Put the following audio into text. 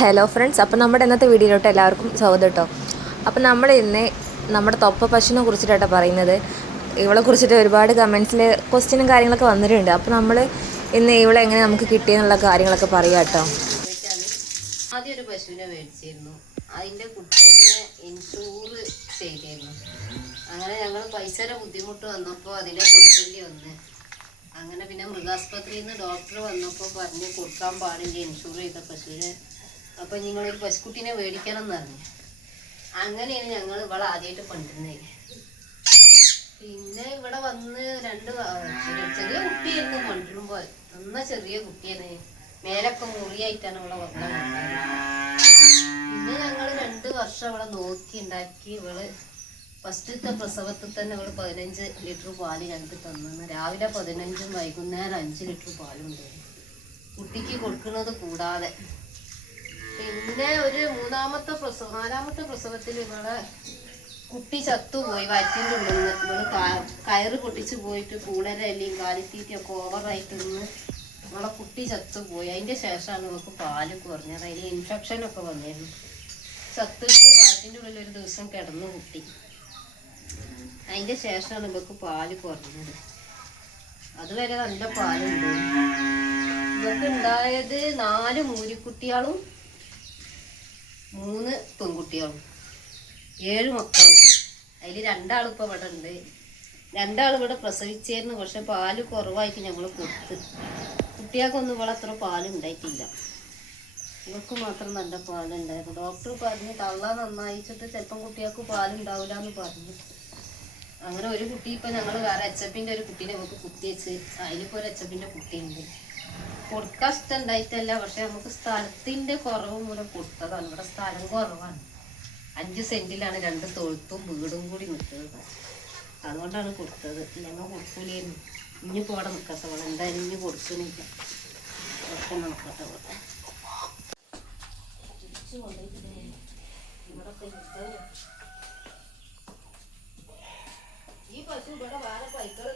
Hello friends അപ്പോൾ നമ്മുടെ ഇന്നത്തെ വീഡിയോയിലോട്ട് എല്ലാവർക്കും സ്വാഗതം കേട്ടോ. അപ്പോൾ നമ്മൾ ഇന്ന് നമ്മുടെ തൊപ്പ പശുവിനെ കുറിച്ചിട്ടാണ് പറയുന്നത്. ഇവളെ കുറിച്ചിട്ട് ഒരുപാട് കമൻസിൽ ക്വസ്റ്റ്യനും കാര്യങ്ങളൊക്കെ വന്നിട്ടുണ്ട്. അപ്പോൾ നമ്മൾ ഇന്ന് ഇവളെ എങ്ങനെ നമുക്ക് കിട്ടിയെന്നുള്ള കാര്യങ്ങളൊക്കെ പറയാം കേട്ടോ. ആദ്യം ഒരു പശുവിനെ മേടിച്ചിരുന്നു. അതിന്റെ കുട്ടീനെ ഇൻഷൂർ ചെയ്തിരുന്നു. അങ്ങനെ ഞങ്ങൾ പൈസയുടെ ബുദ്ധിമുട്ട് വന്നപ്പോൾ അതിനെ കൊടുക്കേണ്ടി വന്ന്. അങ്ങനെ പിന്നെ മൃഗാസ്പത്രിയിൽ നിന്ന് ഡോക്ടർ വന്നപ്പോൾ പറഞ്ഞ് കൊടുക്കാൻ പാടില്ല ഇൻഷൂർ ചെയ്ത പശുവിനെ. അപ്പം നിങ്ങളൊരു പശുക്കുട്ടീനെ മേടിക്കണം എന്ന് പറഞ്ഞു അങ്ങനെയാണ് ഞങ്ങൾ ഇവളെ ആദ്യമായിട്ട് കൊണ്ടുവരുന്നത് പിന്നെ ഇവിടെ വന്ന് രണ്ട് ചെറിയ കുട്ടിയായിരുന്നു കൊണ്ടുവരുമ്പോൾ നന്ന ചെറിയ കുട്ടിയാണ്. മേലൊക്കെ മുറിയായിട്ടാണ് ഇവിടെ വന്നത് പിന്നെ ഞങ്ങൾ രണ്ട് വർഷം അവളെ നോക്കി ഉണ്ടാക്കി ഇവൾ ഫസ്റ്റത്തെ പ്രസവത്തിൽ തന്നെ ഇവൾ പതിനഞ്ച് ലിറ്റർ പാൽ ഞങ്ങൾക്ക് തന്നു രാവിലെ പതിനഞ്ചും വൈകുന്നേരം അഞ്ച് ലിറ്റർ പാലും കുട്ടിക്ക് കൊടുക്കുന്നത് കൂടാതെ പിന്നെ ഒരു മൂന്നാമത്തെ പ്രസവം നാലാമത്തെ പ്രസവത്തിൽ ഇവളെ കുട്ടി ചത്തുപോയി വയറ്റിന്റെ ഉള്ളിൽ നിന്ന് ഇവൾ കയറ് പൊട്ടിച്ച് പോയിട്ട് കൂടര എല്ലിയും കാലിത്തീറ്റയൊക്കെ ഓവറായിട്ട് നിന്ന് ഇവളെ കുട്ടി ചത്തുപോയി. അതിന്റെ ശേഷമാണ് ഇവൾക്ക് പാൽ കുറഞ്ഞത്. അതിൽ ഇൻഫെക്ഷൻ ഒക്കെ വന്നിരുന്നു. ചത്തിട്ട് വയറ്റിന്റെ ഉള്ളിൽ ഒരു ദിവസം കിടന്നു കുട്ടി. അതിന്റെ ശേഷമാണ് ഇവൾക്ക് പാൽ കുറഞ്ഞത്. അതുവരെ നല്ല പാലുണ്ട്. ഇവർക്ക് ഉണ്ടായത് നാല് മൂരിക്കുട്ടികളും മൂന്ന് പെൺകുട്ടികളും ഏഴ് മക്കൾ അതിൽ രണ്ടാൾ ഇപ്പോൾ ഇവിടെ ഉണ്ട് രണ്ടാൾ ഇവിടെ പ്രസവിച്ചായിരുന്നു പക്ഷെ പാൽ കുറവായിട്ട് ഞങ്ങൾ കൊടുത്ത്. കുട്ടികൾക്കൊന്നും ഇവിടെ അത്ര പാലുണ്ടായിട്ടില്ല ഇവർക്ക് മാത്രം നല്ല പാലുണ്ടായിരുന്നു. ഡോക്ടർ പറഞ്ഞ് തള്ള നന്നായിച്ചിട്ട് ചിലപ്പം കുട്ടികൾക്ക് പാലുണ്ടാവില്ല എന്ന് പറഞ്ഞു. അങ്ങനെ ഒരു കുട്ടി ഇപ്പം ഞങ്ങൾ വേറെ എച്ചപ്പിന്റെ ഒരു കുട്ടീനെ നമുക്ക് കുത്തിവെച്ച് അതിലിപ്പോൾ ഒരു എച്ചപ്പിന്റെ കുട്ടിയുണ്ട്. കൊടുക്കാൻ ഇഷ്ടം ഉണ്ടായിട്ടല്ല പക്ഷെ നമുക്ക് സ്ഥലത്തിന്റെ കുറവ് മൂലം കൊടുത്തതാണ് ഇവിടെ സ്ഥലം കുറവാണ്. അഞ്ച് സെന്റിലാണ് രണ്ട് തൊഴുത്തും വീടും കൂടി നിൽക്കുന്നത്. അതുകൊണ്ടാണ് കൊടുത്തത്. ഞങ്ങൾ കൊടുക്കൂലായിരുന്നു ഇനി പോടെ നിൽക്കട്ടെ ഇവിടെ എന്തായാലും ഇനി കൊടുക്കുന്നില്ല. ഒക്കെ നോക്കട്ടെ യുദ്ധം. ഈ പശു ഇവിടെ വേറെ കാണുന്നത്